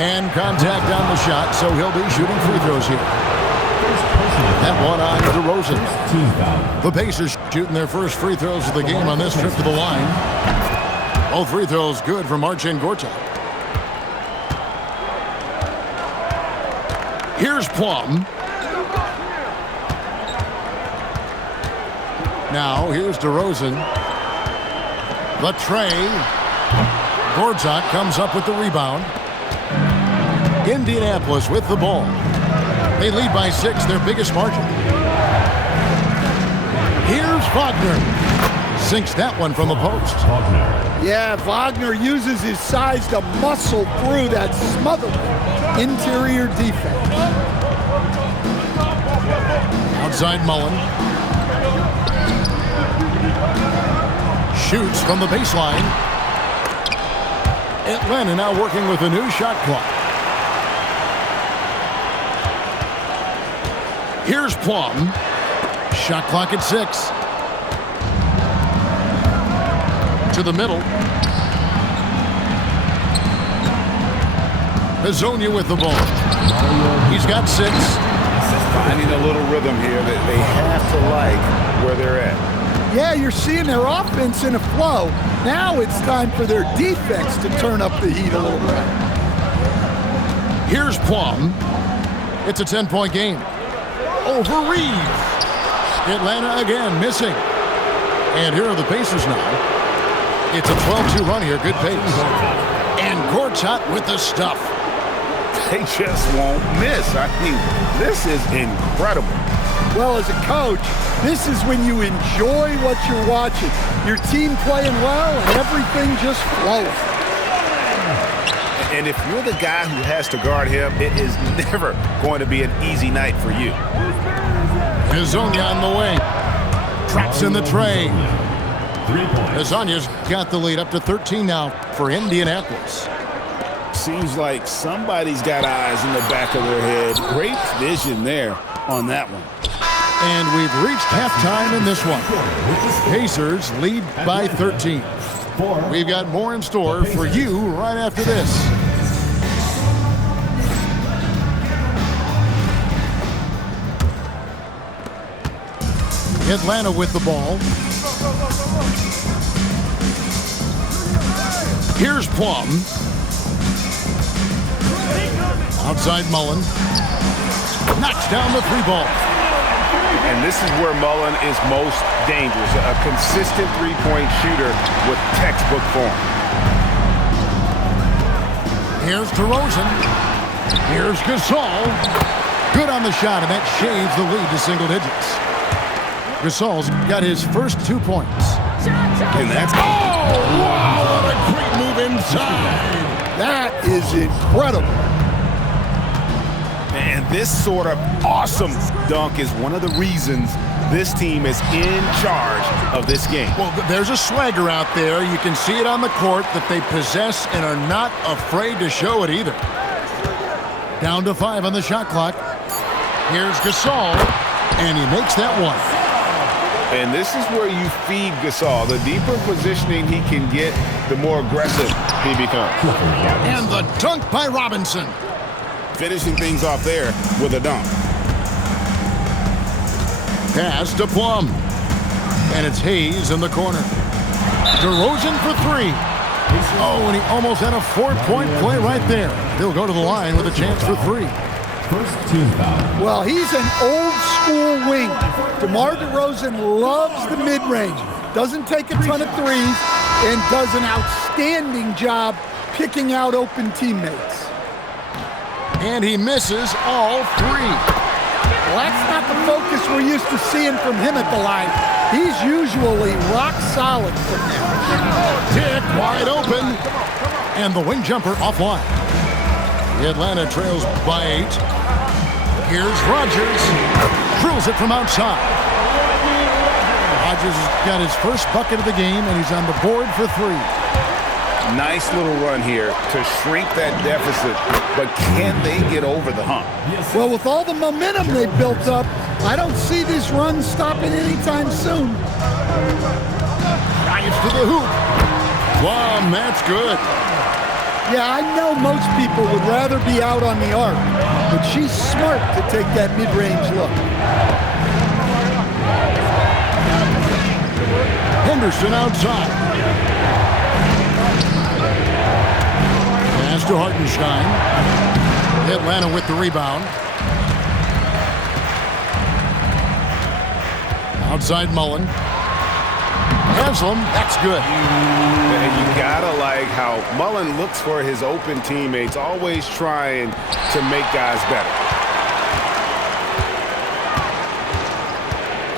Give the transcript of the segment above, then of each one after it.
And contact on the shot, so he'll be shooting free throws here. That one on DeRozan. The Pacers shooting their first free throws of the game on this trip to the line. All free throws good from Marcin Gortat. Here's Plum. Now here's DeRozan. The tray. Gortat comes up with the rebound. Indianapolis with the ball. They lead by 6, their biggest margin. Here's Wagner. Sinks that one from the post. Yeah, Wagner uses his size to muscle through that smothered interior defense. Outside Mullen. Shoots from the baseline. Atlanta now working with a new shot clock. Here's Plum. Shot clock at 6. To the middle. Hezonja with the ball. He's got 6. Finding a little rhythm here that they have to like where they're at. Yeah, you're seeing their offense in a flow. Now it's time for their defense to turn up the heat a little bit. Here's Plum. It's a 10-point game. Over Reeves. Atlanta again missing. And here are the Pacers now. It's a 12-2 run here. Good pace. And Gortat with the stuff. They just won't miss. I mean, this is incredible. Well, as a coach, this is when you enjoy what you're watching. Your team playing well and everything just flows. And if you're the guy who has to guard him, it is never going to be an easy night for you. Hezonja on the wing. Traps in the tray. Hezonja's got the lead up to 13 now for Indianapolis. Seems like somebody's got eyes in the back of their head. Great vision there on that one. And we've reached halftime in this one. Pacers lead by 13. We've got more in store for you right after this. Atlanta with the ball. Here's Plum. Outside Mullen. Knocks down the 3 ball. And this is where Mullen is most dangerous. A consistent three-point shooter with textbook form. Here's DeRozan. Here's Gasol. Good on the shot, and that shaves the lead to single digits. Gasol's got his first 2 points. And that's... Oh, wow, what a great move inside. That is incredible. And this sort of awesome dunk is one of the reasons this team is in charge of this game. Well, there's a swagger out there. You can see it on the court that they possess and are not afraid to show it either. Down to 5 on the shot clock. Here's Gasol, and he makes that one. And this is where you feed Gasol. The deeper positioning he can get, the more aggressive he becomes. And the dunk by Robinson. Finishing things off there with a dunk. Pass to Plum. And it's Hayes in the corner. DeRozan for 3. Oh, and he almost had a 4-point play right there. He'll go to the line with a chance for 3. First team foul. Well, he's an old school wing. DeMar DeRozan loves the mid-range. Doesn't take a ton of threes and does an outstanding job picking out open teammates. And he misses all 3. Well, that's not the focus we're used to seeing from him at the line. He's usually rock solid from there. Dick wide open. And the wing jumper offline. Atlanta trails by 8. Here's Rodgers. Drills it from outside. Rodgers has got his first bucket of the game, and he's on the board for 3. Nice little run here to shrink that deficit, but can they get over the hump? Well, with all the momentum they built up, I don't see this run stopping anytime soon. Drives to the hoop. Wow, that's good. Yeah, I know most people would rather be out on the arc, but she's smart to take that mid-range look. Henderson outside. Pass to Hartenstein. Atlanta with the rebound. Outside Mullen. Haslam, that's good. And you gotta like how Mullen looks for his open teammates, always trying to make guys better.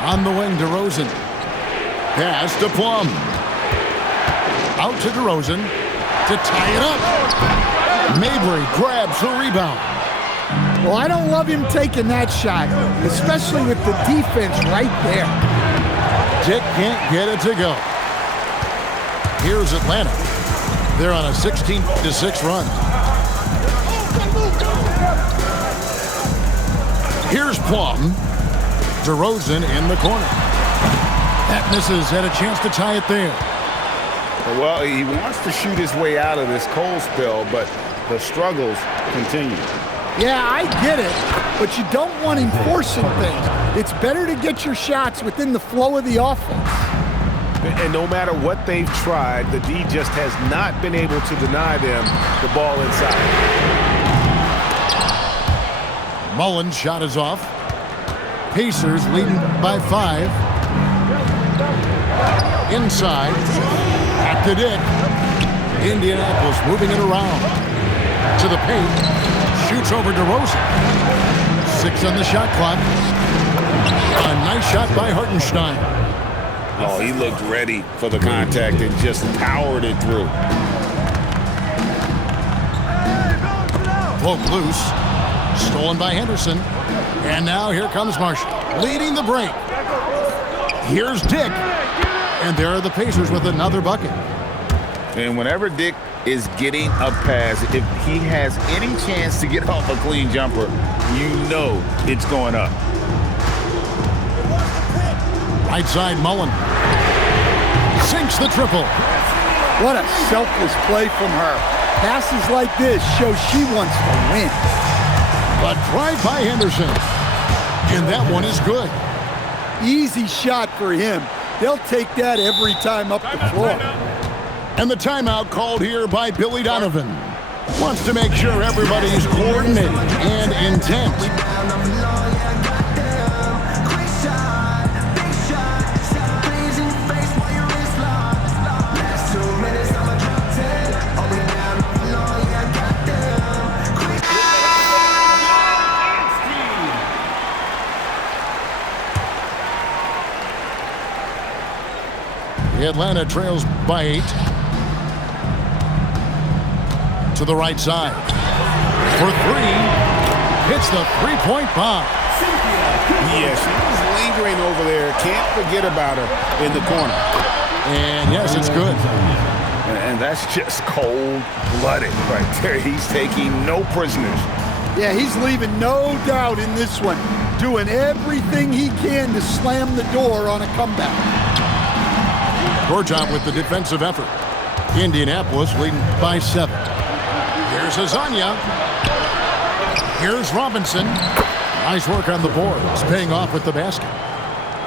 On the wing, DeRozan. Pass to Plum. Out to DeRozan to tie it up. Mabry grabs the rebound. Well, I don't love him taking that shot, especially with the defense right there. Dick can't get it to go. Here's Atlanta. They're on a 16-6 run. Here's Plum. DeRozan in the corner. That misses. Had a chance to tie it there. Well, he wants to shoot his way out of this cold spell, but the struggles continue. Yeah, I get it, but you don't want him forcing things. It's better to get your shots within the flow of the offense. And no matter what they've tried, the D just has not been able to deny them the ball inside. Mullen's shot is off. Pacers leading by 5. Inside. Back to Dick. Indianapolis moving it around. To the paint. Shoots over DeRozan. 6 on the shot clock. A nice shot by Hartenstein. Oh, he looked ready for the contact and just powered it through. Poke loose. Stolen by Henderson. And now here comes Marshall. Leading the break. Here's Dick. And there are the Pacers with another bucket. And whenever Dick is getting a pass, if he has any chance to get off a clean jumper, you know it's going up. Right side, Mullen. Sinks the triple. What a selfless play from her. Passes like this show she wants to win. But drive by Henderson. And that one is good. Easy shot for him. They'll take that every time up the floor. And the timeout called here by Billy Donovan. Wants to make sure everybody's coordinated and intent. Atlanta trails by 8. To the right side. For 3. Hits the three-point bomb. Yeah, she was lingering over there. Can't forget about her in the corner. And yes, it's good. And that's just cold-blooded right there. He's taking no prisoners. Yeah, he's leaving no doubt in this one. Doing everything he can to slam the door on a comeback. Gorjob with the defensive effort. Indianapolis leading by 7. Here's Azania. Here's Robinson. Nice work on the boards, paying off with the basket.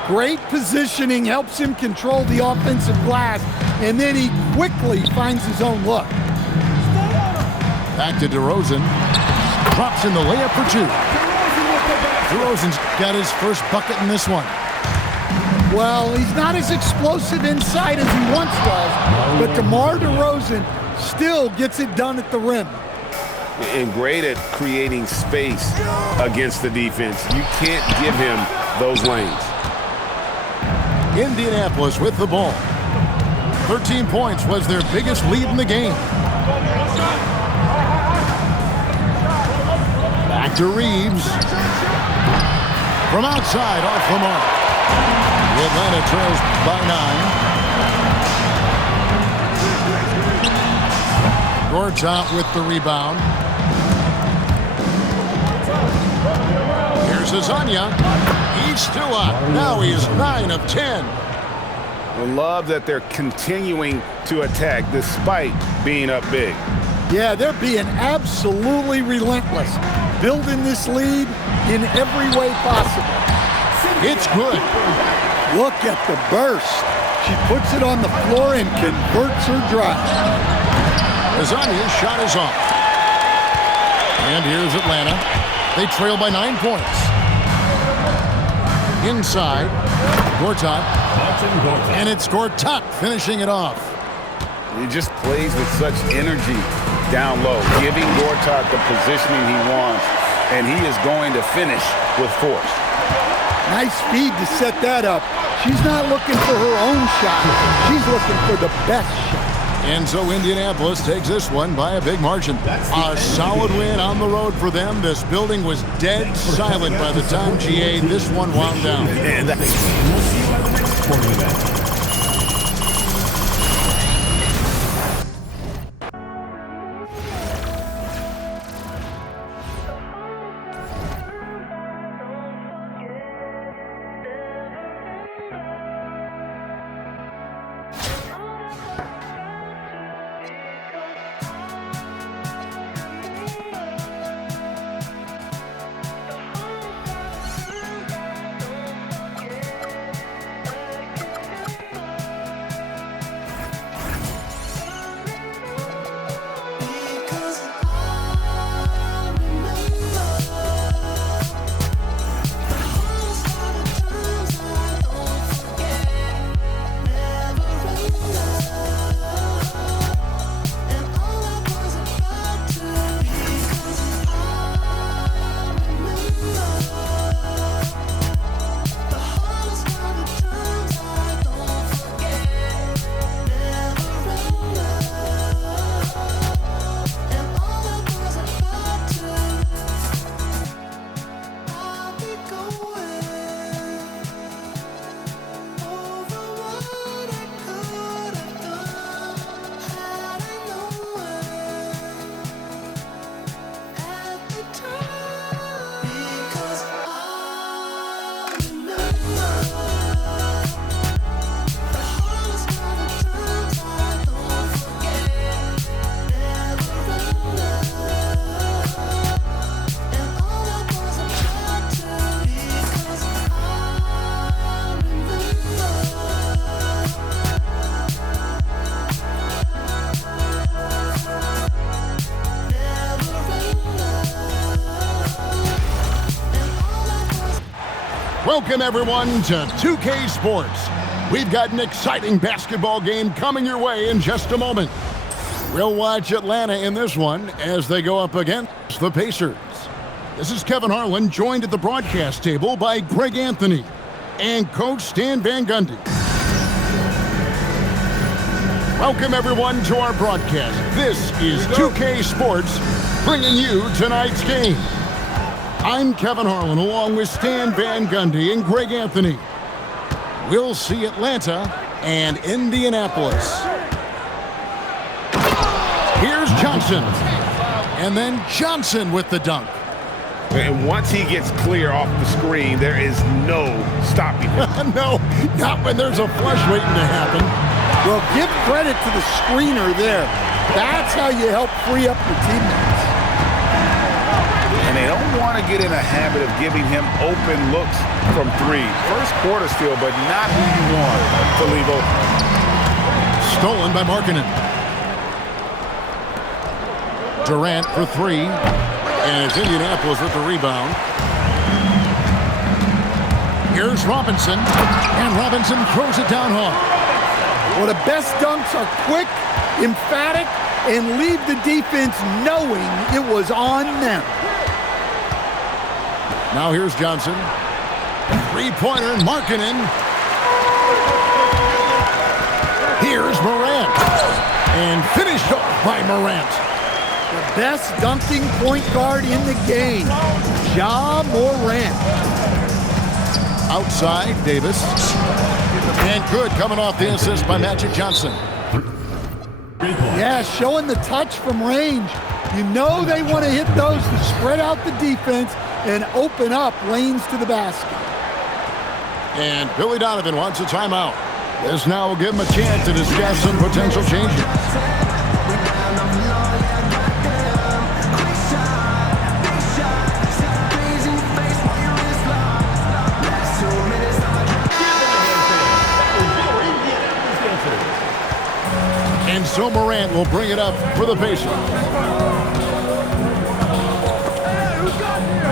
Great positioning helps him control the offensive glass, and then he quickly finds his own look. Back to DeRozan. Drops in the layup for 2. DeRozan's got his first bucket in this one. Well, he's not as explosive inside as he once was, but DeMar DeRozan still gets it done at the rim. And great at creating space against the defense. You can't give him those lanes. Indianapolis with the ball. 13 points was their biggest lead in the game. Back to Reeves. From outside, off the mark. Atlanta trails by 9. Gortat with the rebound. Here's Azania. He's still up. Now he is 9 of 10. I love that they're continuing to attack despite being up big. Yeah, they're being absolutely relentless, building this lead in every way possible. It's good. Look at the burst. She puts it on the floor and converts her drive. Azania's shot is off. And here's Atlanta. They trail by 9 points. Inside, Gortat. And it's Gortat finishing it off. He just plays with such energy down low, giving Gortat the positioning he wants, and he is going to finish with force. Nice speed to set that up. She's not looking for her own shot. She's looking for the best shot. And so Indianapolis takes this one by a big margin. A solid win on the road for them. This building was dead silent by the time GA this one wound down. Welcome, everyone, to 2K Sports. We've got an exciting basketball game coming your way in just a moment. We'll watch Atlanta in this one as they go up against the Pacers. This is Kevin Harlan, joined at the broadcast table by Greg Anthony and Coach Stan Van Gundy. Welcome, everyone, to our broadcast. This is 2K Sports, bringing you tonight's game. I'm Kevin Harlan, along with Stan Van Gundy and Greg Anthony. We'll see Atlanta and Indianapolis. Here's Johnson. And then Johnson with the dunk. And once he gets clear off the screen, there is no stopping him. No, not when there's a flush waiting to happen. Well, give credit to the screener there. That's how you help free up your teammates. And they don't want to get in a habit of giving him open looks from three. First quarter still, but not who you want to leave open. Stolen by Markkanen. Durant for three. And it's Indianapolis with the rebound. Here's Robinson. And Robinson throws it down hard. Well, the best dunks are quick, emphatic, and leave the defense knowing it was on them. Now here's Johnson. Three-pointer, Markkanen. Here's Morant. And finished off by Morant. The best dunking point guard in the game, Ja Morant. Outside, Davis. And good, coming off the assist by Magic Johnson. Yeah, showing the touch from range. You know they want to hit those to spread out the defense and open up lanes to the basket. And Billy Donovan wants a timeout. This now will give him a chance to discuss some potential changes. Morant will bring it up for the Pacers.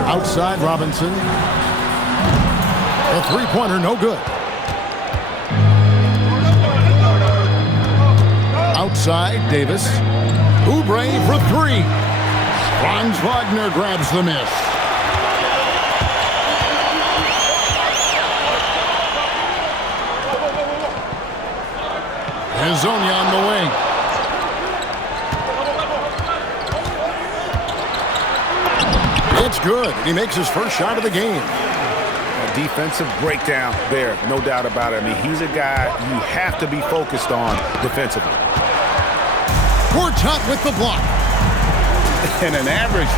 Outside Robinson. A three-pointer, no good. Outside Davis. Oubre for three. Franz Wagner grabs the miss. Hezonja on the wing. It's good. He makes his first shot of the game. A defensive breakdown there, no doubt about it. I mean, he's a guy you have to be focused on defensively. Gortat with the block. And an average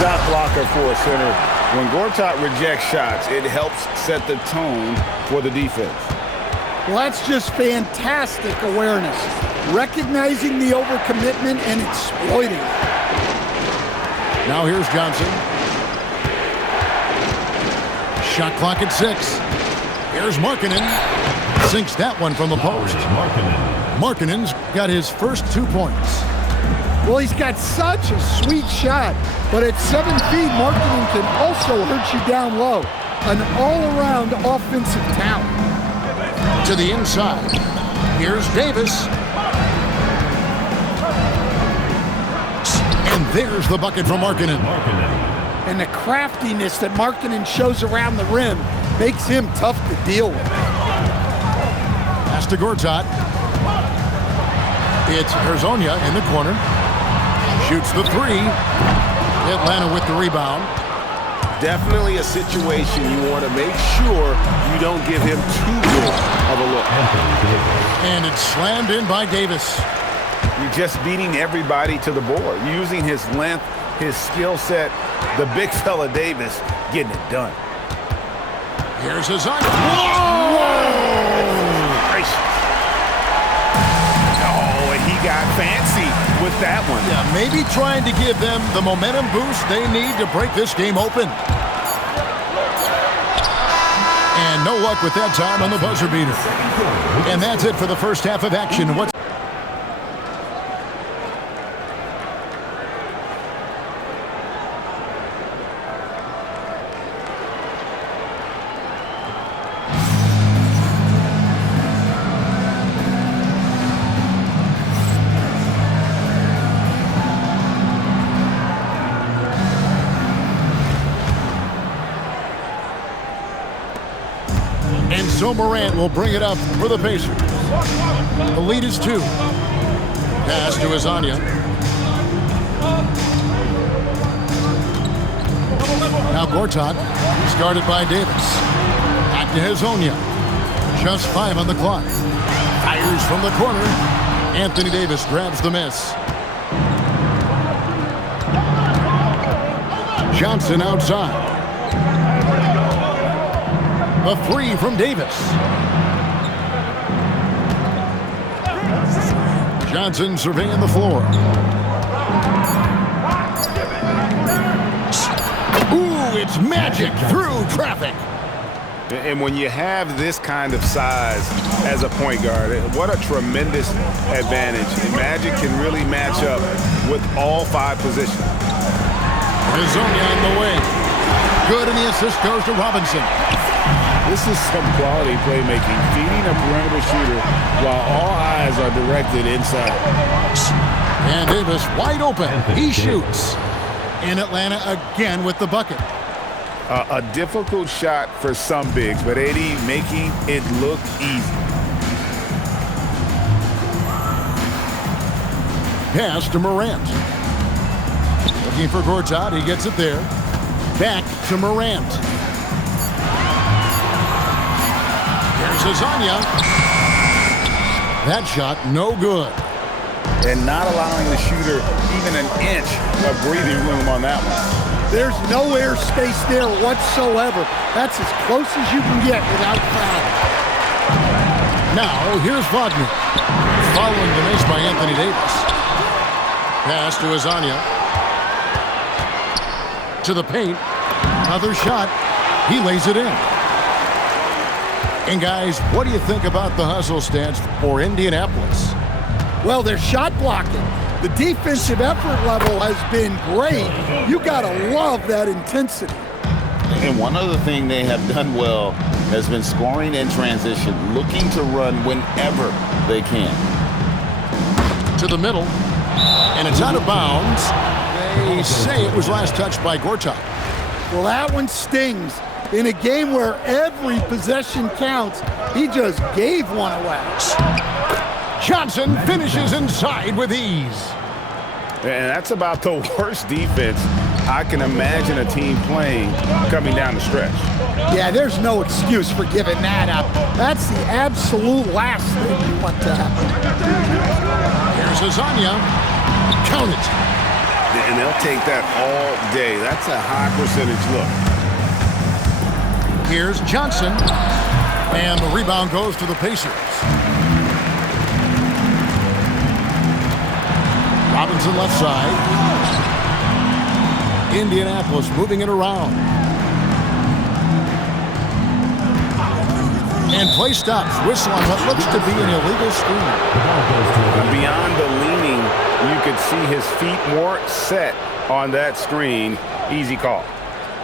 shot blocker for a center. When Gortat rejects shots, it helps set the tone for the defense. Well, that's just fantastic awareness. Recognizing the overcommitment and exploiting it. Now here's Johnson. Shot clock at 6. Here's Markkanen. Sinks that one from the post. Markkanen's got his first 2 points. Well, he's got such a sweet shot, but at 7 feet, Markkanen can also hurt you down low. An all-around offensive talent. To the inside. Here's Davis. And there's the bucket from Markkanen. And the craftiness that Markkanen shows around the rim makes him tough to deal with. Pass to Gortat. It's Hezonja in the corner. Shoots the three. Atlanta with the rebound. Definitely a situation you want to make sure you don't give him too good of a look. And it's slammed in by Davis. You're just beating everybody to the board. Using his length, his skill set, the big fella Davis getting it done. Here's Hezonja. Whoa! Oh, and he got fancy with that one. Yeah, maybe trying to give them the momentum boost they need to break this game open. And no luck with that time on the buzzer beater. And that's it for the first half of action. What's And so Morant will bring it up for the Pacers. The lead is 2. Pass to Hezonja. Now Gortat, started by Davis. Back to Hezonja. Just 5 on the clock. Fires from the corner. Anthony Davis grabs the miss. Johnson outside. The three from Davis. Johnson surveying the floor. Ooh, it's magic through traffic. And when you have this kind of size as a point guard, what a tremendous advantage. And Magic can really match up with all 5 positions. Hezonja on the wing. Good, and the assist goes to Robinson. This is some quality playmaking, feeding a perimeter shooter while all eyes are directed inside. And Davis wide open. He shoots. And Atlanta again with the bucket. A difficult shot for some bigs, but AD making it look easy. Pass to Morant. Looking for Gortat. He gets it there. Back to Morant. Here's Hezonja. That shot no good. And not allowing the shooter even an inch of breathing room on that one. There's no air space there whatsoever. That's as close as you can get without foul. Now, here's Wagner. Following the miss by Anthony Davis. Pass to Hezonja. To the paint. Another shot. He lays it in. And guys, what do you think about the hustle stance for Indianapolis? Well, they're shot blocking. The defensive effort level has been great. You got to love that intensity. And one other thing they have done well has been scoring in transition, looking to run whenever they can. To the middle, and it's out of bounds. They say it was last touched by Gortat. Well, that one stings. In a game where every possession counts, he just gave one away. Johnson finishes inside with ease. And that's about the worst defense I can imagine a team playing coming down the stretch. Yeah, there's no excuse for giving that up. That's the absolute last thing you want to happen. Here's Azania. Count it. And they'll take that all day. That's a high percentage look. Here's Johnson. And the rebound goes to the Pacers. Robinson left side. Indianapolis moving it around. And play stops. Whistle on what looks to be an illegal screen. Beyond the leaning, you could see his feet more set on that screen. Easy call.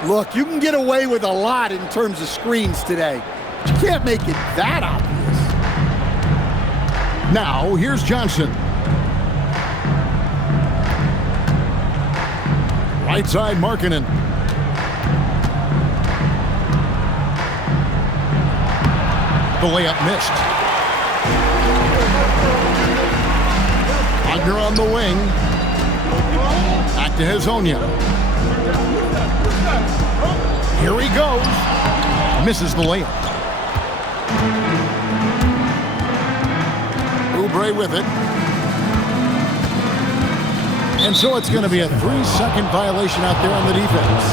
Look, you can get away with a lot in terms of screens today. But you can't make it that obvious. Now, here's Johnson. Right side, Markkanen. The layup missed. Wagner on the wing. Back to Hezonja. Here he goes. Misses the layup. Oubre with it. And so it's going to be a 3-second violation out there on the defense.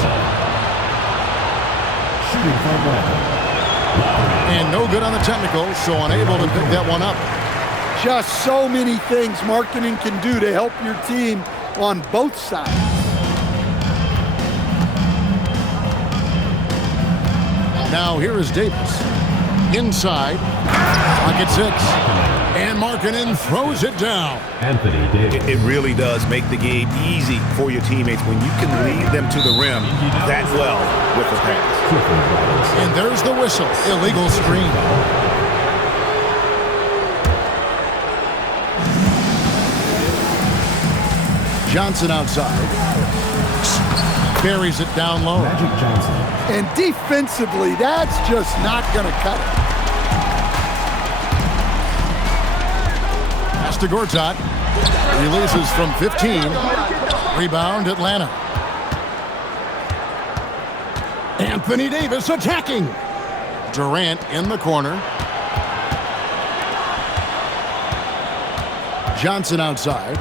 Shooting foul ball. And no good on the technical, so unable to pick that one up. Just so many things Markkanen can do to help your team on both sides. Now here is Davis. Inside. Clock at 6. And Markkanen throws it down. Anthony Davis. It really does make the game easy for your teammates when you can lead them to the rim that well with the pass. And there's the whistle. Illegal screen. Johnson outside. Buries it down low. Magic Johnson. And defensively, that's just not going to cut it. Pass to Gortat. Releases from 15. Rebound, Atlanta. Anthony Davis attacking. Durant in the corner. Johnson outside.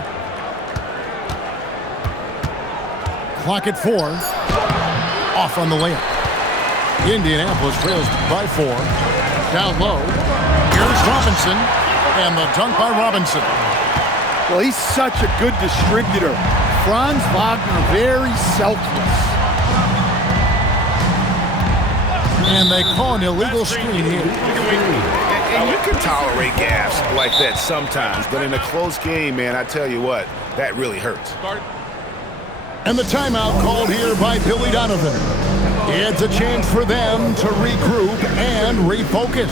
Clock at 4. Off on the layup. Indianapolis trails by 4. Down low. Here's Robinson. And the dunk by Robinson. Well, he's such a good distributor. Franz Wagner, very selfless. And they call an illegal screen here. And you can tolerate gas like that sometimes, but in a close game, man, I tell you what, that really hurts. And the timeout called here by Billy Donovan. It's a chance for them to regroup and refocus.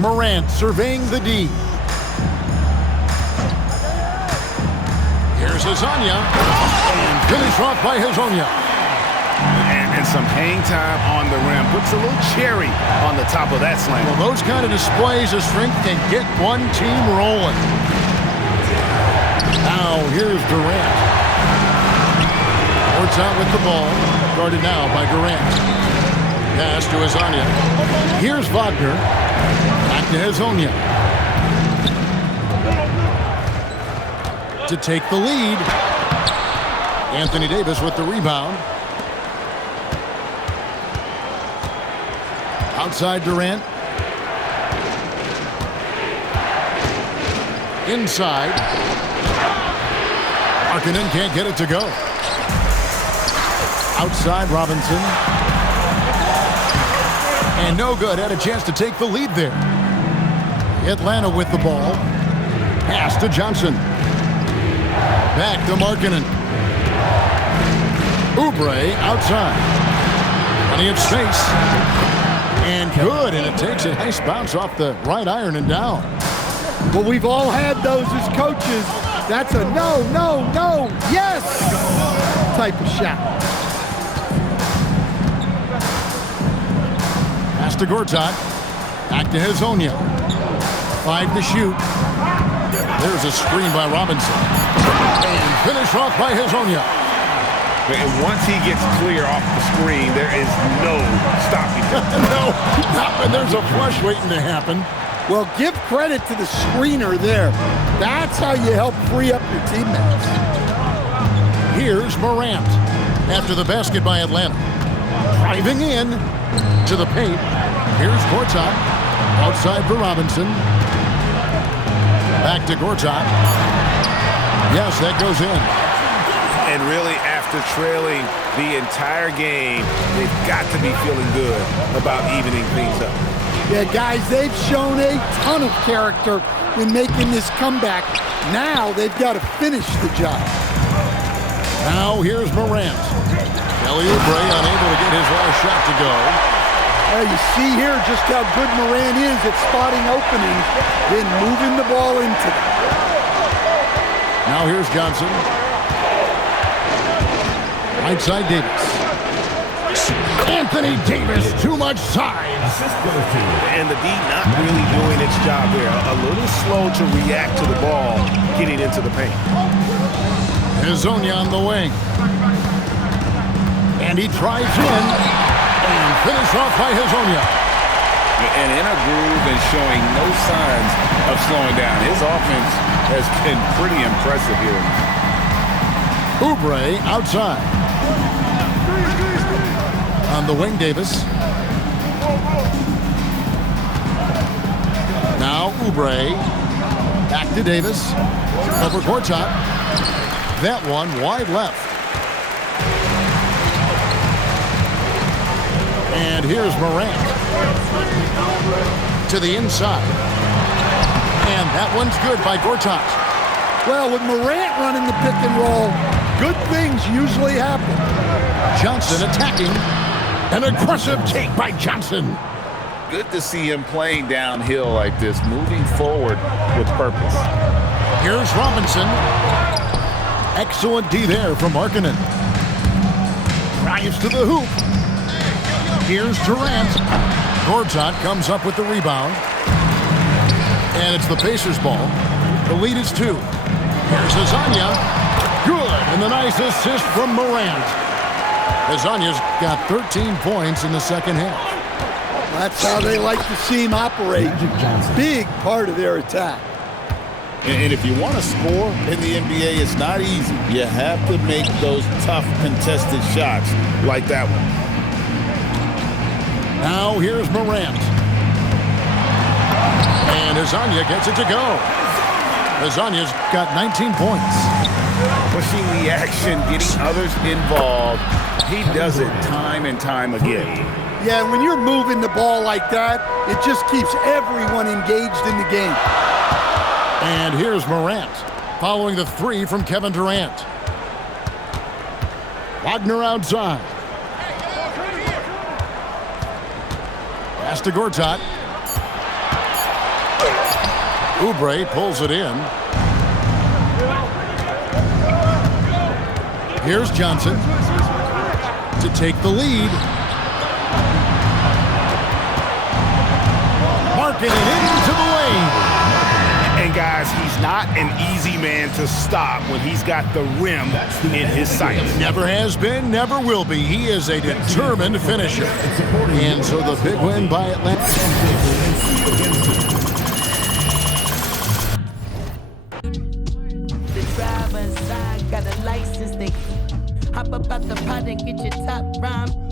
Morant surveying the D. Here's Hezonja. And finished off by Hezonja. And some hang time on the rim. Puts a little cherry on the top of that slam. Well, those kind of displays of strength can get one team rolling. Now, here's Durant. Ports out with the ball. Guarded now by Durant. Pass to Hezonja. Here's Wagner. Back to Hezonja. To take the lead. Anthony Davis with the rebound. Outside Durant. Inside. Markkanen can't get it to go. Outside Robinson. And no good. Had a chance to take the lead there. Atlanta with the ball. Pass to Johnson. Back to Markkanen. Oubre outside. Plenty of space. And good. And it takes a nice bounce off the right iron and down. Well, we've all had those as coaches. That's a no, no, no, yes type of shot. Pass to Gortat. Back to Hezonja. 5 to shoot. There's a screen by Robinson. And finish off by Hezonja. And once he gets clear off the screen, there is no stopping him. No, not when there's a flush waiting to happen. Well, give credit to the screener there. That's how you help free up your teammates. Here's Morant after the basket by Atlanta. Driving in to the paint. Here's Gortat. Outside for Robinson. Back to Gortat. Yes, that goes in. And really, after trailing the entire game, they've got to be feeling good about evening things up. Yeah, guys, they've shown a ton of character in making this comeback. Now they've got to finish the job. Now here's Morant. Kelly Oubre unable to get his last shot to go. You see here just how good Morant is at spotting openings, then moving the ball into them. Now here's Johnson. Right side Davis. Anthony Davis, too much size. And the D not really doing its job there. A little slow to react to the ball getting into the paint. Hezonja on the wing. And he drives in and finished off by Hezonja. And in a groove and showing no signs of slowing down. His offense has been pretty impressive here. Oubre outside. On the wing, Davis. Now Oubre. Back to Davis. Over Gortat. That one wide left. And here's Morant. To the inside. And that one's good by Gortat. Well, with Morant running the pick and roll, good things usually happen. Johnson attacking. An aggressive take by Johnson. Good to see him playing downhill like this, moving forward with purpose. Here's Robinson. Excellent D there from Markkanen. Drives to the hoop. Here's Durant. Gortat comes up with the rebound. And it's the Pacers ball. The lead is 2. Here's Hezonja. Good. And the nice assist from Morant. Hezonja's got 13 points in the second half. That's how they like to see him operate. Big part of their attack. And if you want to score in the NBA, it's not easy. You have to make those tough contested shots like that one. Now here's Morant. And Hezonja gets it to go. Hezonja's got 19 points. Pushing the action, getting others involved. He does it time and time again. Yeah, when you're moving the ball like that, it just keeps everyone engaged in the game. And here's Morant, following the 3 from Kevin Durant. Wagner outside. Pass to Gortat. Oubre pulls it in. Here's Johnson to take the lead. Markkanen into the lane. And guys, he's not an easy man to stop when he's got the rim in his sights. Never has been, never will be. He is a determined finisher. And so the big win by Atlanta. The driver inside got a license. They hop up out the pot and get your top rhyme.